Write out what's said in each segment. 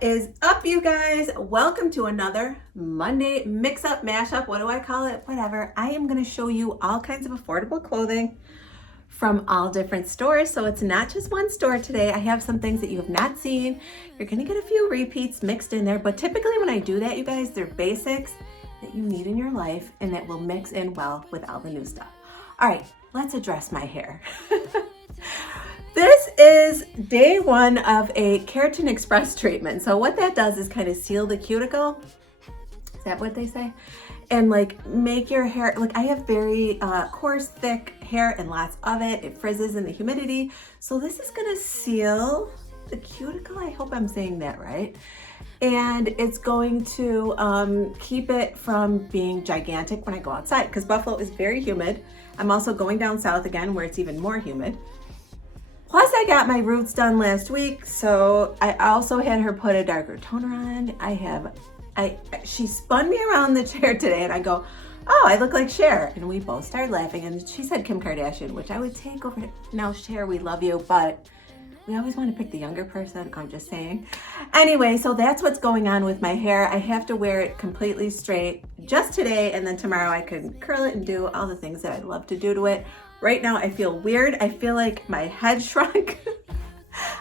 What is up, you guys? Welcome to another Monday mix-up, mashup. What do I call it? Whatever. I am going to show you all kinds of affordable clothing from all different stores. So it's not just one store today. I have some things that you have not seen. You're going to get a few repeats mixed in there. But typically when I do that, you guys, they're basics that you need in your life and that will mix in well with all the new stuff. All right, let's address my hair. This is day one of a Keratin Express treatment. So what that does is kind of seal the cuticle. Is that what they say? And like make your hair, like I have very coarse, thick hair and lots of it. It frizzes in the humidity. So this is gonna seal the cuticle. I hope I'm saying that right. And it's going to keep it from being gigantic when I go outside because Buffalo is very humid. I'm also going down south again where it's even more humid. Plus I got my roots done last week, so I also had her put a darker toner on. She spun me around the chair today and I go, oh, I look like Cher. And we both started laughing and she said Kim Kardashian, which I would take over. Now Cher, we love you, but we always want to pick the younger person, I'm just saying. Anyway, so that's what's going on with my hair. I have to wear it completely straight just today, and then tomorrow I can curl it and do all the things that I love to do to it. Right now I feel weird. I feel like my head shrunk.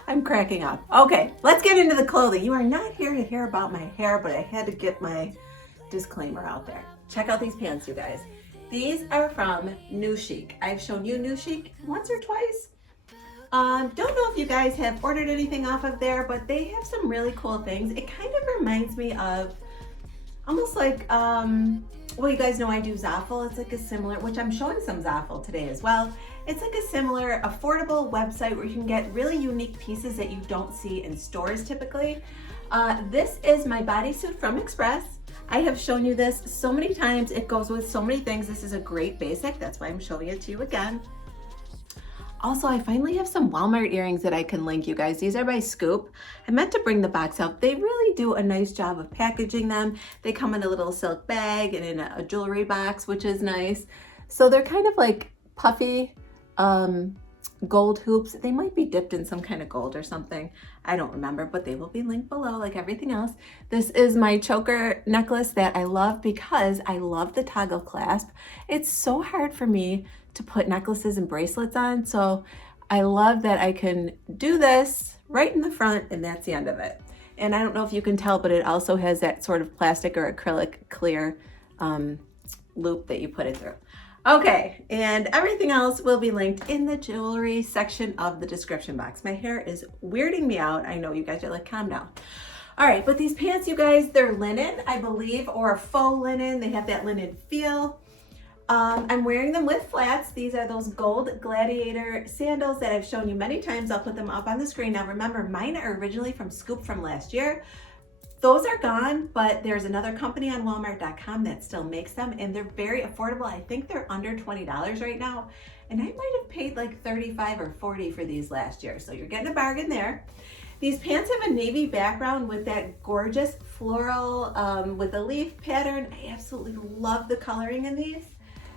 I'm cracking up. Okay, let's get into the clothing. You are not here to hear about my hair, but I had to get my disclaimer out there. Check out these pants, you guys. These are from New Chic. I've shown you New Chic once or twice. Don't know if you guys have ordered anything off of there, but they have some really cool things. It kind of reminds me of almost like, well, you guys know I do Zaful. It's like a similar, which I'm showing some Zaful today as well. It's like a similar affordable website where you can get really unique pieces that you don't see in stores typically. This is my bodysuit from Express. I have shown you this so many times. It goes with so many things. This is a great basic. That's why I'm showing it to you again. Also, I finally have some Walmart earrings that I can link you guys. These are by Scoop. I meant to bring the box out. They really do a nice job of packaging them. They come in a little silk bag and in a jewelry box, which is nice. So they're kind of like puffy gold hoops. They might be dipped in some kind of gold or something. I don't remember, but they will be linked below like everything else. This is my choker necklace that I love because I love the toggle clasp. It's so hard for me to put necklaces and bracelets on, so I love that I can do this right in the front and that's the end of it. And I don't know if you can tell, but it also has that sort of plastic or acrylic clear loop that you put it through. Okay, and everything else will be linked in the jewelry section of the description box. My hair is weirding me out. I know you guys are like, calm down. All right, but these pants, you guys, they're linen, I believe, or faux linen. They have that linen feel. I'm wearing them with flats. These are those gold Gladiator sandals that I've shown you many times. I'll put them up on the screen. Now remember, mine are originally from Scoop from last year. Those are gone, but there's another company on Walmart.com that still makes them and they're very affordable. I think they're under $20 right now. And I might have paid like $35 or $40 for these last year. So you're getting a bargain there. These pants have a navy background with that gorgeous floral with a leaf pattern. I absolutely love the coloring in these.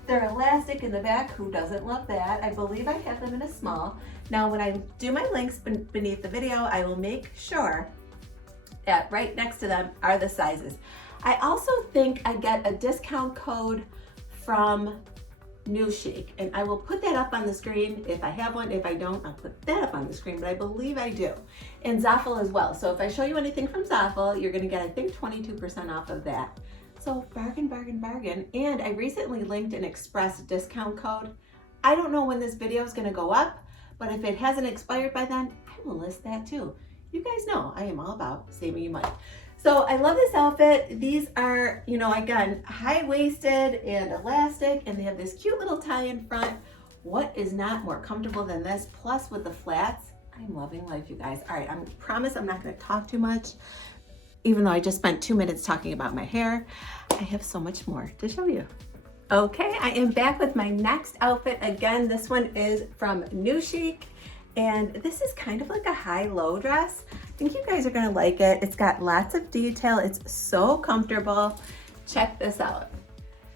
They're elastic in the back. Who doesn't love that? I believe I have them in a small. Now, when I do my links beneath the video, I will make sure that right next to them are the sizes. I also think I get a discount code from New Chic, and I will put that up on the screen if I have one. If I don't, I'll put that up on the screen, but I believe I do. And Zaful as well. So if I show you anything from Zaful, you're gonna get, I think, 22% off of that. So bargain, bargain, bargain. And I recently linked an Express discount code. I don't know when this video is gonna go up, but if it hasn't expired by then, I will list that too. You guys know I am all about saving you money. So I love this outfit. These are, you know, again, high-waisted and elastic, and they have this cute little tie in front. What is not more comfortable than this? Plus with the flats, I'm loving life, you guys. All right, I promise I'm not gonna talk too much. Even though I just spent 2 minutes talking about my hair, I have so much more to show you. Okay, I am back with my next outfit. Again, this one is from New Chic, and this is kind of like a high-low dress. I think you guys are gonna like it. It's got lots of detail. It's so comfortable. Check this out.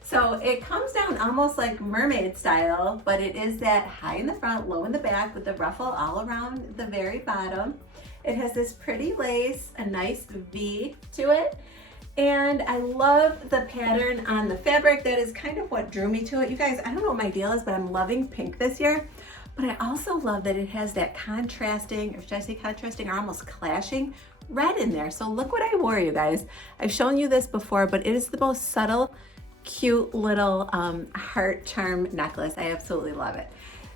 So it comes down almost like mermaid style, but it is that high in the front, low in the back with the ruffle all around the very bottom. It has this pretty lace, a nice V to it. And I love the pattern on the fabric. That is kind of what drew me to it. You guys, I don't know what my deal is, but I'm loving pink this year. But I also love that it has that contrasting, or should I say contrasting, or almost clashing red in there. So look what I wore, you guys. I've shown you this before, but it is the most subtle, cute little heart charm necklace. I absolutely love it.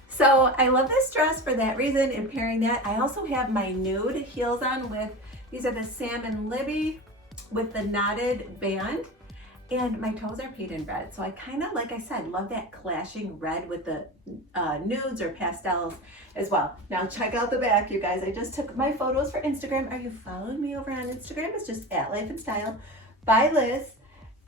So I love this dress for that reason, and pairing that, I also have my nude heels on with, these are the Salmon Libby with the knotted band, and my toes are painted red. So I kind of, like I said, love that clashing red with the nudes or pastels as well. Now check out the back, you guys. I just took my photos for Instagram. Are you following me over on Instagram? It's just @Life&Style by Liz.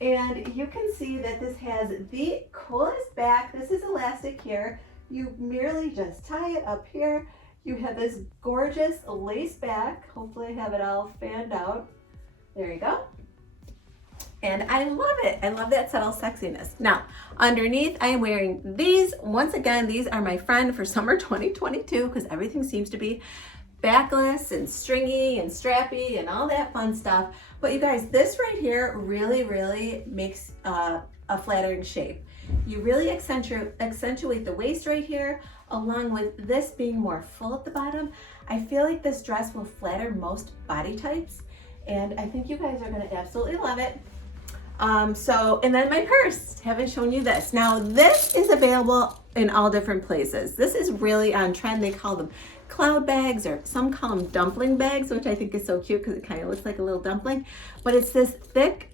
And you can see that this has the coolest back. This is elastic here. You merely just tie it up here. You have this gorgeous lace back. Hopefully I have it all fanned out. There you go. And I love it. I love that subtle sexiness. Now, underneath, I am wearing these. Once again, these are my friend for summer 2022 because everything seems to be backless and stringy and strappy and all that fun stuff. But you guys, this right here really, really makes a flattering shape. You really accentuate the waist right here, along with this being more full at the bottom. I feel like this dress will flatter most body types, and I think you guys are gonna absolutely love it. And then my purse, haven't shown you this. Now this is available in all different places. This is really on trend. They call them cloud bags, or some call them dumpling bags, which I think is so cute because it kind of looks like a little dumpling, but it's this thick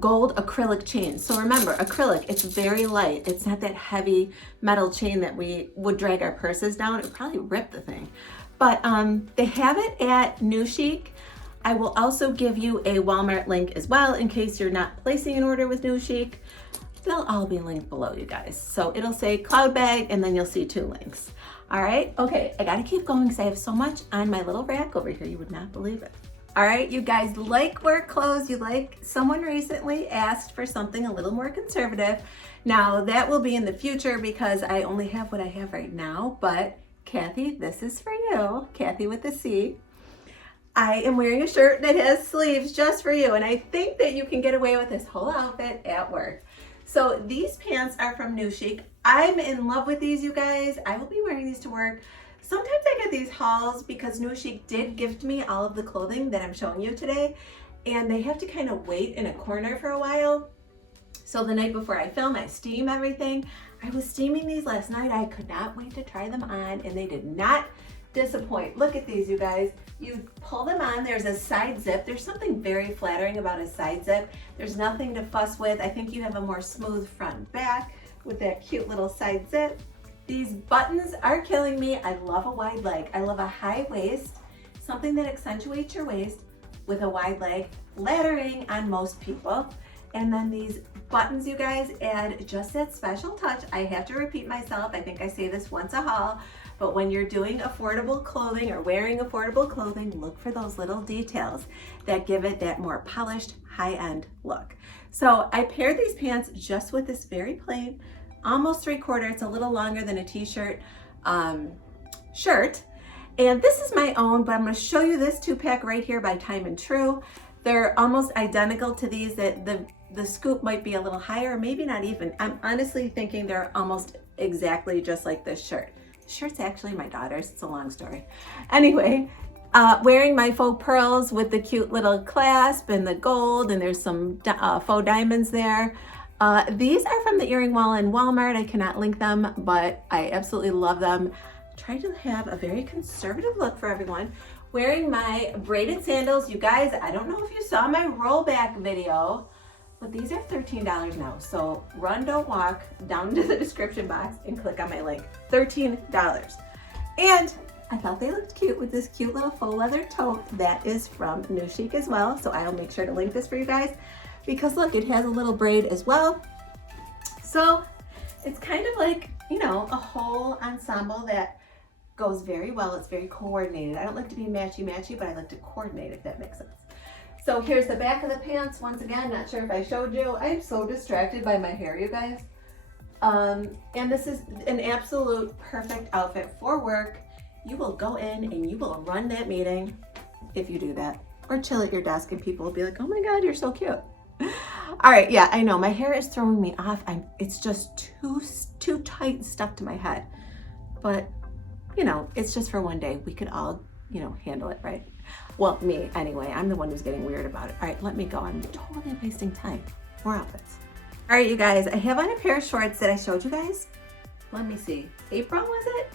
gold acrylic chain. So remember, acrylic, it's very light. It's not that heavy metal chain that we would drag our purses down. It would probably rip the thing. But they have it at New Chic. I will also give you a Walmart link as well in case you're not placing an order with New Chic. They'll all be linked below, you guys. So it'll say cloud bag and then you'll see 2 links. All right, okay, I gotta keep going because I have so much on my little rack over here. You would not believe it. All right, you guys like work clothes. Someone recently asked for something a little more conservative. Now that will be in the future because I only have what I have right now, but Kathy, this is for you. Kathy with the C. I am wearing a shirt that has sleeves just for you, and I think that you can get away with this whole outfit at work. So these pants are from New Chic. I'm in love with these, you guys. I will be wearing these to work. Sometimes I get these hauls because New Chic did gift me all of the clothing that I'm showing you today, and they have to kind of wait in a corner for a while. So the night before I film, I steam everything. I was steaming these last night. I could not wait to try them on, and they did not disappoint. Look at these, you guys. You pull them on, there's a side zip. There's something very flattering about a side zip. There's nothing to fuss with. I think you have a more smooth front back with that cute little side zip. These buttons are killing me. I love a wide leg. I love a high waist, something that accentuates your waist with a wide leg, flattering on most people. And then these buttons, you guys, add just that special touch. I have to repeat myself. I think I say this once a haul, but when you're doing affordable clothing or wearing affordable clothing, look for those little details that give it that more polished, high-end look. So I paired these pants just with this very plain, almost 3/4. It's a little longer than a t-shirt shirt. And this is my own, but I'm gonna show you this 2-pack right here by Time and True. They're almost identical to these. That the scoop might be a little higher, maybe not even. I'm honestly thinking they're almost exactly just like this shirt. The shirt's actually my daughter's, it's a long story. Anyway, wearing my faux pearls with the cute little clasp and the gold, and there's some faux diamonds there. These are from the earring wall in Walmart. I cannot link them, but I absolutely love them. Try to have a very conservative look for everyone. Wearing my braided sandals. You guys, I don't know if you saw my rollback video, but these are $13 now. So run, don't walk, down into the description box and click on my link. $13. And I thought they looked cute with this cute little faux leather tote that is from New Chic as well. So I'll make sure to link this for you guys because look, it has a little braid as well. So it's kind of like, you know, a whole ensemble that goes very well. It's very coordinated. I don't like to be matchy-matchy, but I like to coordinate, if that makes sense. So here's the back of the pants. Once again, not sure if I showed you. I'm so distracted by my hair, you guys. And this is an absolute perfect outfit for work. You will go in and you will run that meeting if you do that, or chill at your desk and people will be like, oh my God, you're so cute. All right, yeah, I know my hair is throwing me off. It's just too tight and stuck to my head. But, you know, it's just for one day. We could all, you know, handle it, right? Well, me anyway. I'm the one who's getting weird about it. All right, let me go. I'm totally wasting time. More outfits. All right, you guys, I have on a pair of shorts that I showed you guys. Let me see. April, was it?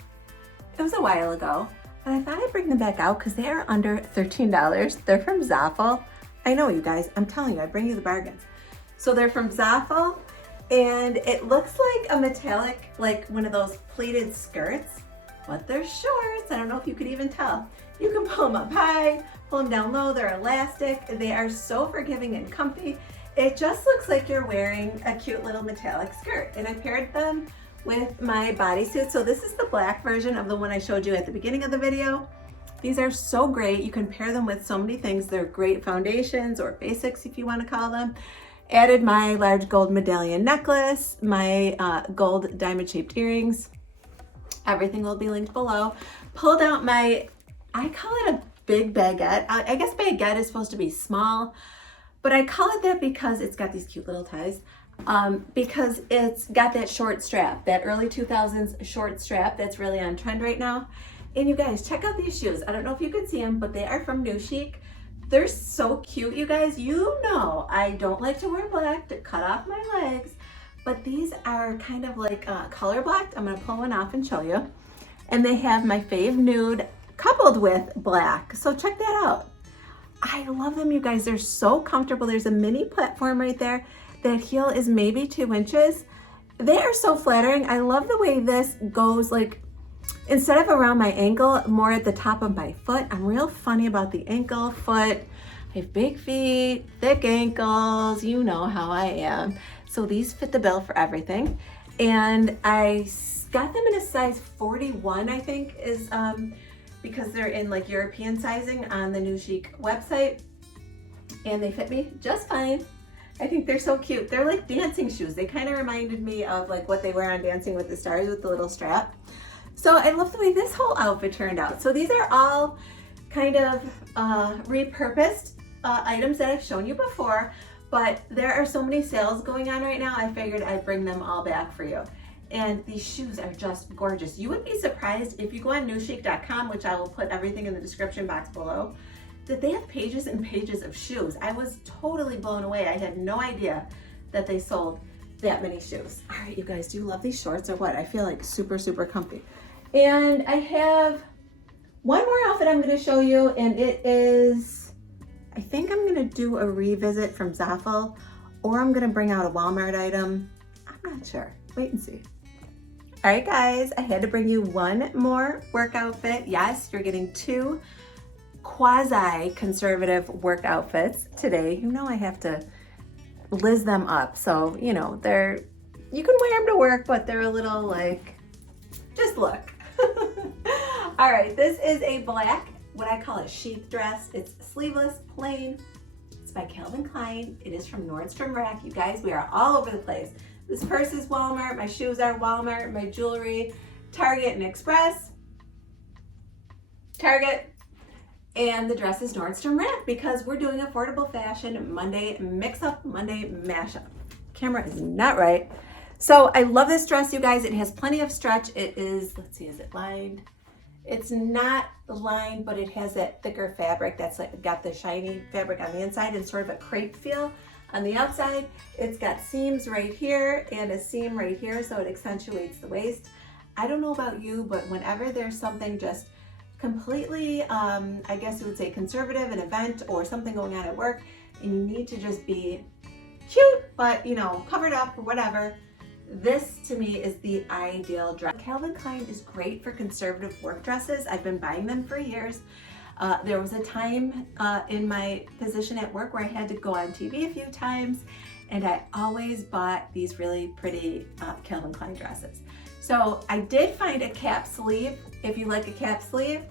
It was a while ago. But I thought I'd bring them back out because they are under $13. They're from Zaful. I know, you guys. I'm telling you, I bring you the bargains. So they're from Zaful, and it looks like a metallic, like one of those pleated skirts, but they're shorts. I don't know if you could even tell. You can pull them up high, pull them down low. They're elastic. They are so forgiving and comfy. It just looks like you're wearing a cute little metallic skirt. And I paired them with my bodysuit. So this is the black version of the one I showed you at the beginning of the video. These are so great. You can pair them with so many things. They're great foundations or basics, if you want to call them. Added my large gold medallion necklace, my gold diamond shaped earrings. Everything will be linked below. Pulled out my, I call it a big baguette. I guess baguette is supposed to be small, but I call it that because it's got these cute little ties. Because it's got that short strap, that early 2000s short strap that's really on trend right now. And you guys, check out these shoes. I don't know if you can see them, but they are from Chic. They're so cute, you guys. You know, I don't like to wear black to cut off my legs, but these are kind of like color blacked. I'm gonna pull one off and show you. And they have my fave nude coupled with black. So check that out. I love them, you guys. They're so comfortable. There's a mini platform right there. That heel is maybe 2 inches. They are so flattering. I love the way this goes, like, instead of around my ankle, more at the top of my foot. I'm real funny about the ankle, foot. I have big feet, thick ankles. You know how I am. So these fit the bill for everything. And I got them in a size 41, I think, is because they're in like European sizing on the Chic website. And they fit me just fine. I think they're so cute. They're like dancing shoes. They kind of reminded me of like what they wear on Dancing with the Stars with the little strap. So I love the way this whole outfit turned out. So these are all kind of repurposed items that I've shown you before, but there are so many sales going on right now, I figured I'd bring them all back for you. And these shoes are just gorgeous. You would be surprised if you go on newchic.com, which I will put everything in the description box below, that they have pages and pages of shoes. I was totally blown away. I had no idea that they sold that many shoes. All right, you guys, do you love these shorts or what? I feel like super, super comfy. And I have one more outfit I'm gonna show you, and it is, I think I'm gonna do a revisit from Zaful, or I'm gonna bring out a Walmart item. I'm not sure, wait and see. All right, guys, I had to bring you one more work outfit. Yes, you're getting 2 quasi-conservative work outfits today. You know I have to liz them up. So, you know, you can wear them to work, but they're a little like, just look. All right, this is a black, what I call a sheath dress. It's sleeveless, plain. It's by Calvin Klein. It is from Nordstrom Rack. You guys, we are all over the place. This purse is Walmart. My shoes are Walmart. My jewelry, Target and Express. Target. And the dress is Nordstrom Rack because we're doing affordable fashion Monday mix-up, Monday mashup. Camera is not right. So I love this dress, you guys. It has plenty of stretch. It is, let's see, is it lined? It's not lined, but it has that thicker fabric that's like got the shiny fabric on the inside and sort of a crepe feel on the outside. It's got seams right here and a seam right here, so it accentuates the waist. I don't know about you, but whenever there's something just completely, I guess you would say conservative, an event or something going on at work, and you need to just be cute, but you know, covered up or whatever, this to me is the ideal dress. Calvin Klein is great for conservative work dresses. I've been buying them for years. There was a time in my position at work where I had to go on TV a few times, and I always bought these really pretty Calvin Klein dresses. So I did find a cap sleeve, if you like a cap sleeve,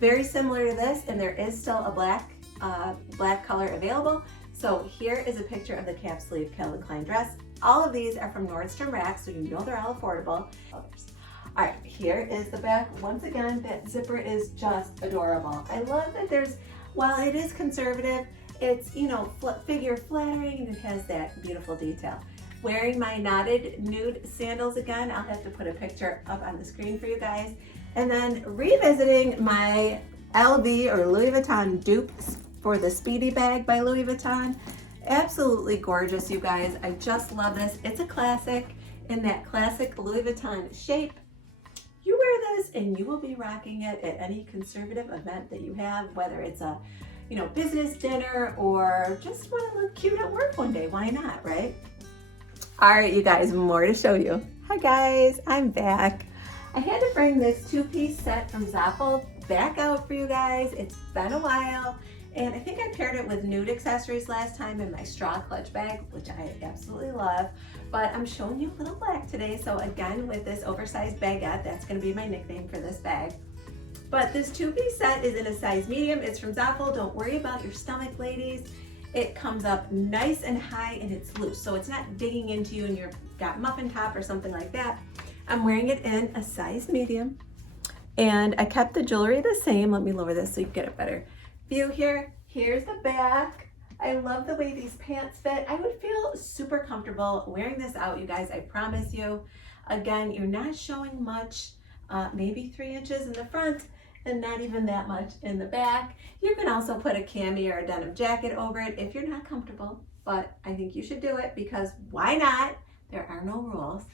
very similar to this, and there is still a black color available. So here is a picture of the cap sleeve Calvin Klein dress. All of these are from Nordstrom Rack, so you know they're all affordable. All right, here is the back. Once again, that zipper is just adorable. I love that there's, while it is conservative, it's, you know, figure flattering, and it has that beautiful detail. Wearing my knotted nude sandals again. I'll have to put a picture up on the screen for you guys. And then revisiting my LV or Louis Vuitton dupes for the Speedy bag by Louis Vuitton. Absolutely gorgeous, you guys. I just love this. It's a classic in that classic Louis Vuitton shape. You wear this and you will be rocking it at any conservative event that you have, whether it's a, you know, business dinner or just want to look cute at work one day. Why not, right? All right, you guys, more to show you. Hi guys, I'm back. I had to bring this two-piece set from Zaful back out for you guys. It's been a while, and I think I paired it with nude accessories last time in my straw clutch bag, which I absolutely love. But I'm showing you a little black today. So again, with this oversized baguette, that's gonna be my nickname for this bag. But this two-piece set is in a size medium. It's from Zaful. Don't worry about your stomach, ladies. It comes up nice and high and it's loose. So it's not digging into you and you've got muffin top or something like that. I'm wearing it in a size medium. And I kept the jewelry the same. Let me lower this so you get a better view here. Here's the back. I love the way these pants fit. I would feel super comfortable wearing this out, you guys, I promise you. Again, you're not showing much, maybe 3 inches in the front and not even that much in the back. You can also put a cami or a denim jacket over it if you're not comfortable, but I think you should do it because why not? There are no rules.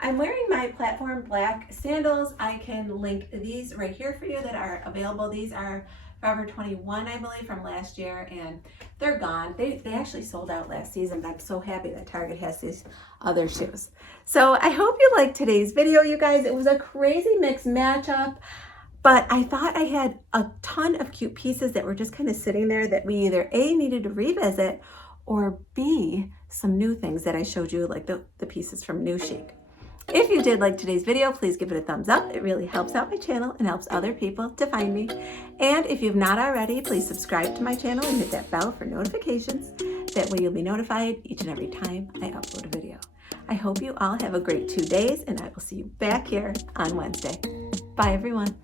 I'm wearing my platform black sandals. I can link these right here for you that are available. These are Forever 21, I believe, from last year, and they're gone. They actually sold out last season, but I'm so happy that Target has these other shoes. So I hope you liked today's video, you guys. It was a crazy mixed matchup, but I thought I had a ton of cute pieces that were just kind of sitting there that we either A, needed to revisit, or B, some new things that I showed you, like the pieces from New Chic. If you did like today's video, please give it a thumbs up. It really helps out my channel and helps other people to find me. And if you've not already, please subscribe to my channel and hit that bell for notifications. That way you'll be notified each and every time I upload a video. I hope you all have a great 2 days, and I will see you back here on Wednesday. Bye, everyone.